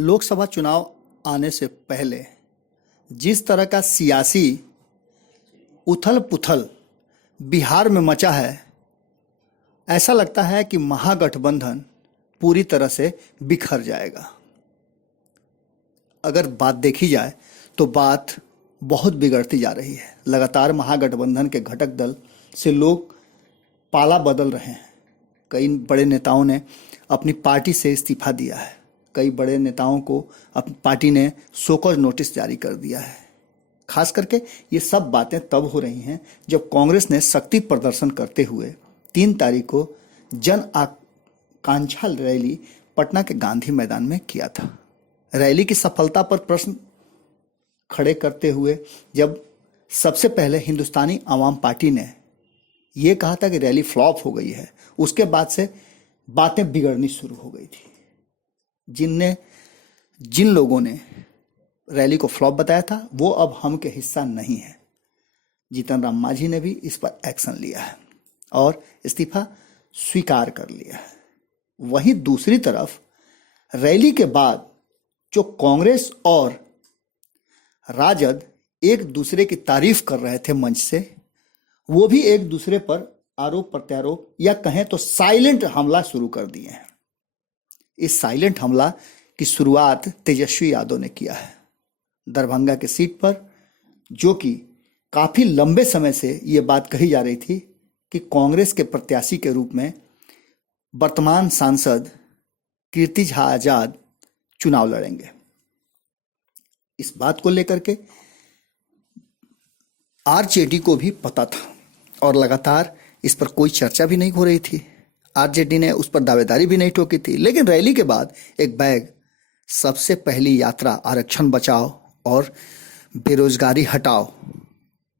लोकसभा चुनाव आने से पहले जिस तरह का सियासी उथल पुथल बिहार में मचा है, ऐसा लगता है कि महागठबंधन पूरी तरह से बिखर जाएगा। अगर बात देखी जाए तो बात बहुत बिगड़ती जा रही है। लगातार महागठबंधन के घटक दल से लोग पाला बदल रहे हैं। कई बड़े नेताओं ने अपनी पार्टी से इस्तीफा दिया है। कई बड़े नेताओं को अपनी पार्टी ने शोकॉज नोटिस जारी कर दिया है। खास करके ये सब बातें तब हो रही हैं जब कांग्रेस ने शक्ति प्रदर्शन करते हुए 3 तारीख को जन आकांक्षा रैली पटना के गांधी मैदान में किया था। रैली की सफलता पर प्रश्न खड़े करते हुए जब सबसे पहले हिंदुस्तानी आवाम पार्टी ने ये कहा था कि रैली फ्लॉप हो गई है, उसके बाद से बातें बिगड़नी शुरू हो गई थी। जिन लोगों ने रैली को फ्लॉप बताया था वो अब हम के हिस्सा नहीं है। जीतन राम मांझी ने भी इस पर एक्शन लिया है और इस्तीफा स्वीकार कर लिया है। वहीं दूसरी तरफ रैली के बाद जो कांग्रेस और राजद एक दूसरे की तारीफ कर रहे थे मंच से, वो भी एक दूसरे पर आरोप प्रत्यारोप या कहें तो साइलेंट हमला शुरू कर दिए हैं। इस साइलेंट हमला की शुरुआत तेजस्वी यादव ने किया है। दरभंगा के सीट पर, जो कि काफी लंबे समय से ये बात कही जा रही थी कि कांग्रेस के प्रत्याशी के रूप में वर्तमान सांसद कीर्ति झा आजाद चुनाव लड़ेंगे। इस बात को लेकर के आरजेडी को भी पता था और लगातार इस पर कोई चर्चा भी नहीं हो रही थी। आरजेडी ने उस पर दावेदारी भी नहीं ठोकी थी। लेकिन रैली के बाद एक बैग सबसे पहली यात्रा आरक्षण बचाओ और बेरोजगारी हटाओ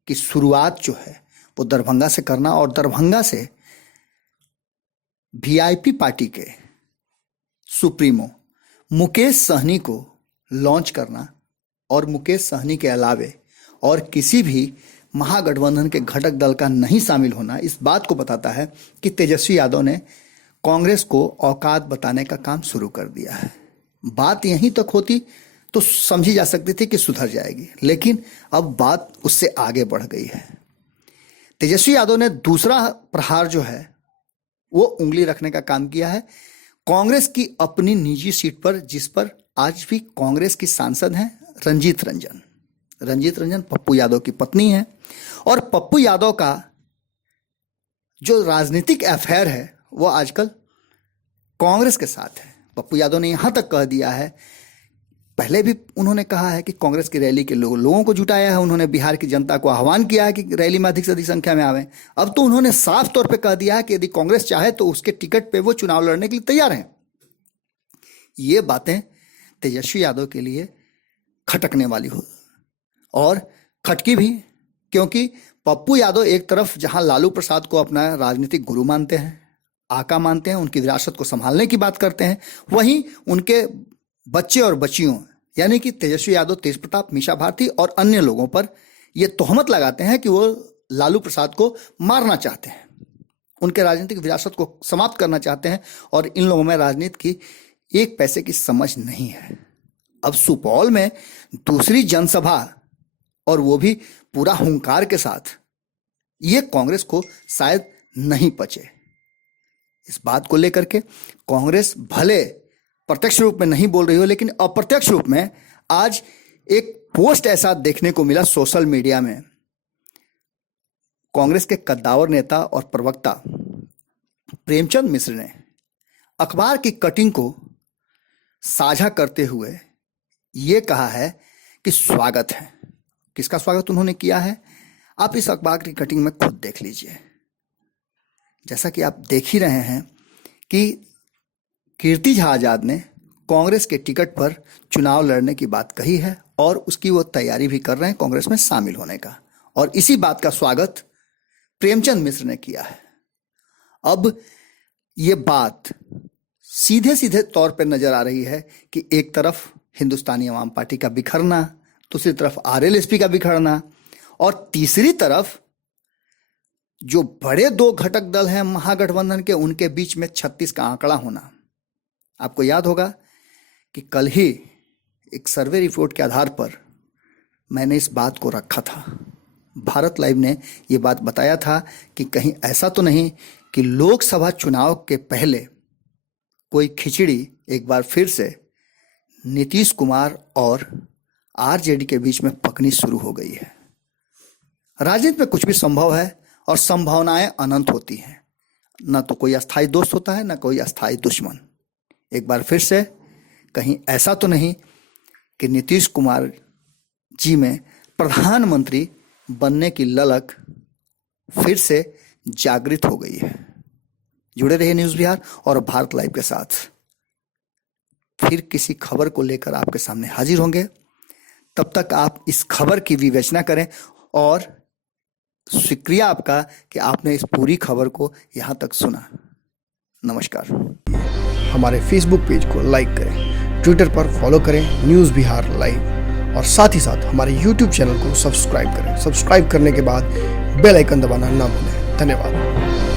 की शुरुआत जो है वो दरभंगा से करना और दरभंगा से वीआईपी पार्टी के सुप्रीमो मुकेश सहनी को लॉन्च करना और मुकेश सहनी के अलावे और किसी भी महागठबंधन के घटक दल का नहीं शामिल होना इस बात को बताता है कि तेजस्वी यादव ने कांग्रेस को औकात बताने का काम शुरू कर दिया है। बात यहीं तक होती तो समझी जा सकती थी कि सुधर जाएगी, लेकिन अब बात उससे आगे बढ़ गई है। तेजस्वी यादव ने दूसरा प्रहार जो है वो उंगली रखने का काम किया है कांग्रेस की अपनी निजी सीट पर, जिस पर आज भी कांग्रेस की सांसद हैं रंजीत रंजन पप्पू यादव की पत्नी है। और पप्पू यादव का जो राजनीतिक अफेयर है वो आजकल कांग्रेस के साथ है। पप्पू यादव ने यहां तक कह दिया है, पहले भी उन्होंने कहा है कि कांग्रेस की रैली के लोगों को जुटाया है। उन्होंने बिहार की जनता को आह्वान किया है कि रैली में अधिक से अधिक संख्या में आवे। अब तो उन्होंने साफ तौर पे कह दिया है कि यदि कांग्रेस चाहे तो उसके टिकट पे वो चुनाव लड़ने के लिए तैयार हैं। ये बातें तेजस्वी यादव के लिए खटकने वाली हो और खटकी भी, क्योंकि पप्पू यादव एक तरफ जहां लालू प्रसाद को अपना राजनीतिक गुरु मानते हैं, आका मानते हैं, उनकी विरासत को संभालने की बात करते हैं, वहीं उनके बच्चे और बच्चियों यानी कि तेजस्वी यादव, तेज प्रताप, मीसा भारती और अन्य लोगों पर यह तोहमत लगाते हैं कि वो लालू प्रसाद को मारना चाहते हैं, उनके राजनीतिक विरासत को समाप्त करना चाहते हैं और इन लोगों में राजनीति की एक पैसे की समझ नहीं है। अब सुपौल में दूसरी जनसभा और वो भी पूरा हुंकार के साथ, ये कांग्रेस को शायद नहीं पचे। इस बात को लेकर के कांग्रेस भले प्रत्यक्ष रूप में नहीं बोल रही हो, लेकिन अप्रत्यक्ष रूप में आज एक पोस्ट ऐसा देखने को मिला सोशल मीडिया में। कांग्रेस के कद्दावर नेता और प्रवक्ता प्रेमचंद मिश्र ने अखबार की कटिंग को साझा करते हुए ये कहा है कि स्वागत है। किसका स्वागत उन्होंने किया है आप इस अखबार की कटिंग में खुद देख लीजिए। जैसा कि आप देख ही रहे हैं कि कीर्ति झा आजाद ने कांग्रेस के टिकट पर चुनाव लड़ने की बात कही है और उसकी वो तैयारी भी कर रहे हैं कांग्रेस में शामिल होने का, और इसी बात का स्वागत प्रेमचंद मिश्र ने किया है। अब ये बात सीधे सीधे तौर पर नजर आ रही है कि एक तरफ हिंदुस्तानी अवाम पार्टी का बिखरना, दूसरी तरफ आरएलएसपी का बिखरना और तीसरी तरफ जो बड़े 2 घटक दल हैं महागठबंधन के, उनके बीच में 36 का आंकड़ा होना। आपको याद होगा कि कल ही एक सर्वे रिपोर्ट के आधार पर मैंने इस बात को रखा था। भारत लाइव ने ये बात बताया था कि कहीं ऐसा तो नहीं कि लोकसभा चुनाव के पहले कोई खिचड़ी एक बार फिर से नीतीश कुमार और आरजेडी के बीच में पकनी शुरू हो गई है। राजनीति में कुछ भी संभव है और संभावनाएं अनंत होती हैं। न तो कोई अस्थायी दोस्त होता है, न कोई अस्थायी दुश्मन। एक बार फिर से कहीं ऐसा तो नहीं कि नीतीश कुमार जी में प्रधानमंत्री बनने की ललक फिर से जागृत हो गई है। जुड़े रहिए न्यूज़ बिहार और भारत लाइव के साथ। फिर किसी खबर को लेकर आपके सामने हाजिर होंगे। तब तक आप इस खबर की विवेचना करें और शुक्रिया आपका कि आपने इस पूरी खबर को यहाँ तक सुना। नमस्कार। हमारे फेसबुक पेज को लाइक करें, ट्विटर पर फॉलो करें न्यूज़ बिहार लाइव और साथ ही साथ हमारे यूट्यूब चैनल को सब्सक्राइब करें। सब्सक्राइब करने के बाद बेल आइकन दबाना ना भूलें। धन्यवाद।